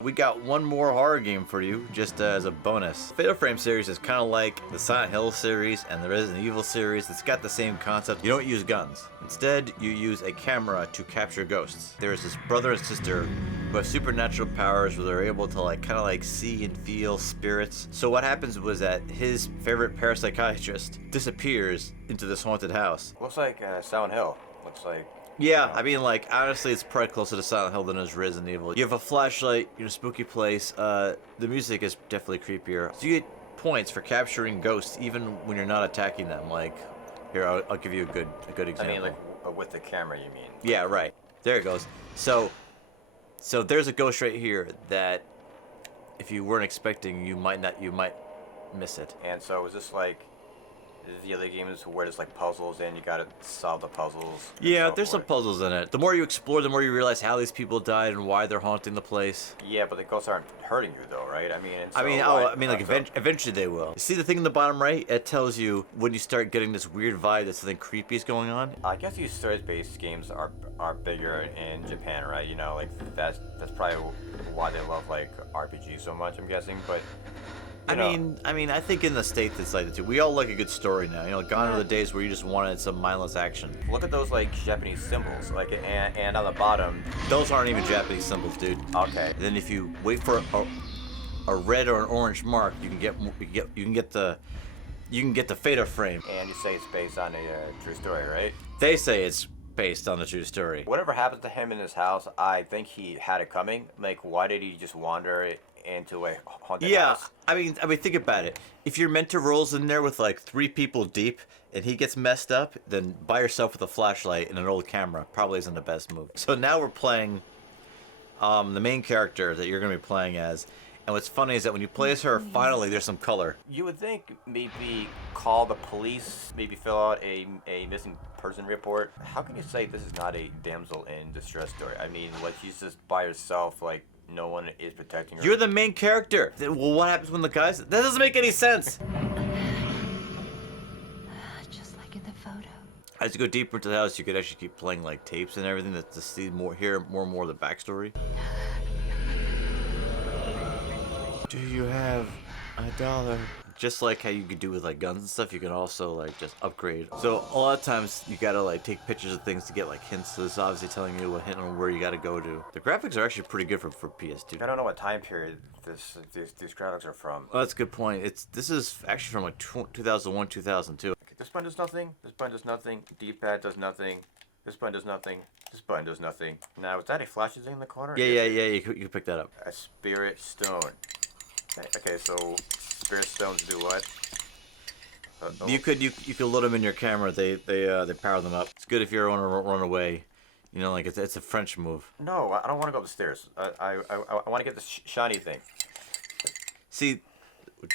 We got one more horror game for you, just as a bonus. Fatal Frame series is kind of like the Silent Hill series and the Resident Evil series. It's got the same concept. You don't use guns. Instead, you use a camera to capture ghosts. There's this brother and sister who have supernatural powers where they're able to kind of see and feel spirits. So what happens was that his favorite parapsychiatrist disappears into this haunted house. Looks like Silent Hill. Looks like... Yeah, I mean, honestly, it's probably closer to Silent Hill than it is Resident Evil. You have a flashlight, you're in a spooky place, the music is definitely creepier. So you get points for capturing ghosts even when you're not attacking them. Here, I'll give you a good example. I mean, with the camera, you mean? Yeah, right. There it goes. So there's a ghost right here that if you weren't expecting, you might miss it. And so is this like the other games where there's puzzles and you gotta solve the puzzles? Yeah, there's some puzzles in it. The more you explore, the more you realize how these people died and why they're haunting the place. Yeah, but the ghosts aren't hurting you though, right? Eventually they will. You see the thing in the bottom right? It tells you when you start getting this weird vibe that something creepy is going on. I guess these story-based games are bigger in Japan, right? You know, that's probably why they love RPG so much, I'm guessing, but I think in the States it's like that too. We all like a good story now. Gone are the days where you just wanted some mindless action. Look at those Japanese symbols, and on the bottom. Those aren't even Japanese symbols, dude. Okay. And then if you wait for a red or an orange mark, you can get the Fatal Frame. And you say it's based on a true story, right? They say it's based on the true story. Whatever happened to him in his house, I think he had it coming. Why did he just wander into a haunted house? I mean, think about it. If your mentor rolls in there with 3 people deep and he gets messed up, then by yourself with a flashlight and an old camera probably isn't the best move. So now we're playing the main character that you're going to be playing as. And what's funny is that when you play as her, finally there's some color. You would think maybe call the police, maybe fill out a missing person report. How can you say this is not a damsel in distress story? I mean, she's just by herself, no one is protecting her. You're the main character. Well, what happens when the guys... That doesn't make any sense. Just like in the photo. As you go deeper into the house, you could actually keep playing tapes and everything to see hear more and more of the backstory. Do you have $1? Just like how you could do with guns and stuff, you can also just upgrade. So a lot of times you gotta take pictures of things to get hints. So it's obviously telling you what hint and where you gotta go to. The graphics are actually pretty good for PS2. I don't know what time period these graphics are from. Oh, that's a good point. This is actually from 2001, 2002. Okay, this button does nothing. This button does nothing. D-pad does nothing. This button does nothing. This button does nothing. Now, is that a flashing thing in the corner? Yeah. You can pick that up. A spirit stone. Okay, so spirit stones do what? You could load them in your camera. They power them up. It's good if you ever want to run away. It's a French move. No, I don't want to go up the stairs. I want to get this shiny thing. See,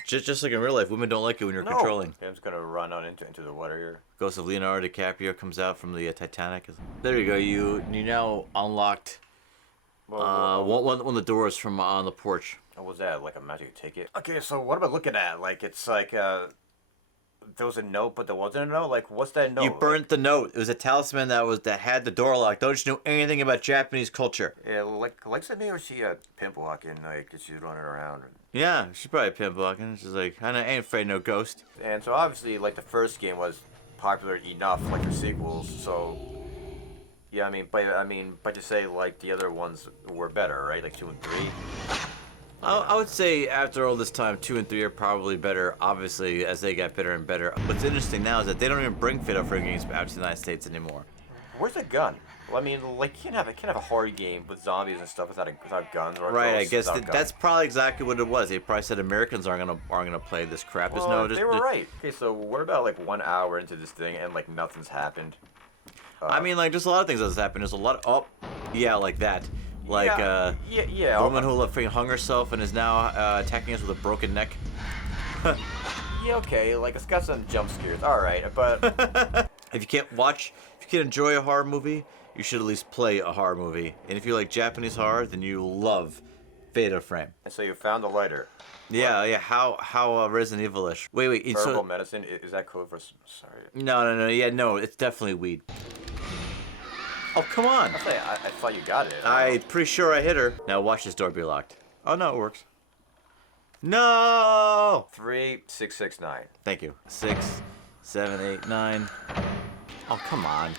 just like in real life, women don't like it when you're controlling. Okay, I'm just gonna run on into the water here. Ghost of Leonardo DiCaprio comes out from the Titanic. There you go. You now unlocked one of the doors from on the porch. What was that? A magic ticket? Okay, so what am I looking at? It's there was a note, but there wasn't a note? What's that note? You burnt the note. It was a talisman that had the door locked. Don't you know anything about Japanese culture? Yeah, Sydney, or she pimp walking, she's running around. Yeah, she's probably pimp walking. She's I ain't afraid of no ghost. And so obviously, the first game was popular enough, the sequels, so... Yeah, but to say, the other ones were better, right? 2 and 3? I would say after all this time, 2 and 3 are probably better, obviously, as they got better and better. What's interesting now is that they don't even bring Fatal Frame games out to the United States anymore. Where's the gun? Well, you can't have a horror game with zombies and stuff without guns or right. I guess that's probably exactly what it was. They probably said Americans aren't gonna play this crap. Well, they were right. Okay, so what about 1 hour into this thing and nothing's happened? There's a lot of things that's happened. There's a lot of like that. Yeah. The woman who hung herself and is now attacking us with a broken neck. Yeah, okay, it's got some jump scares. All right, but if you can't enjoy a horror movie, you should at least play a horror movie. And if you like Japanese horror, then you love Fatal Frame. And so you found the lighter. Yeah. How Resident Evil-ish. Wait. Herbal medicine, is that code for? Sorry. No. Yeah, no. It's definitely weed. Oh, come on. I thought you got it. I'm pretty sure I hit her. Now watch this door be locked. Oh no, it works. No. 3669. Thank you. 6, 7, 8, 9. Oh come on.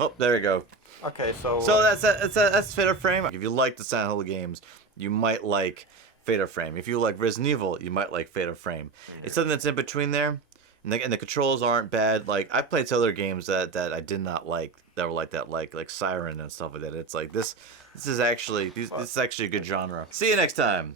Oh, there we go. Okay, so. So that's Fatal Frame. If you like the Silent Hill games, you might like Fatal Frame. If you like Resident Evil, you might like Fatal Frame. It's something that's in between there, and the controls aren't bad. Like I played some other games that I did not like that were like that, like Siren and stuff like that. It's like this is actually a good genre. See you next time.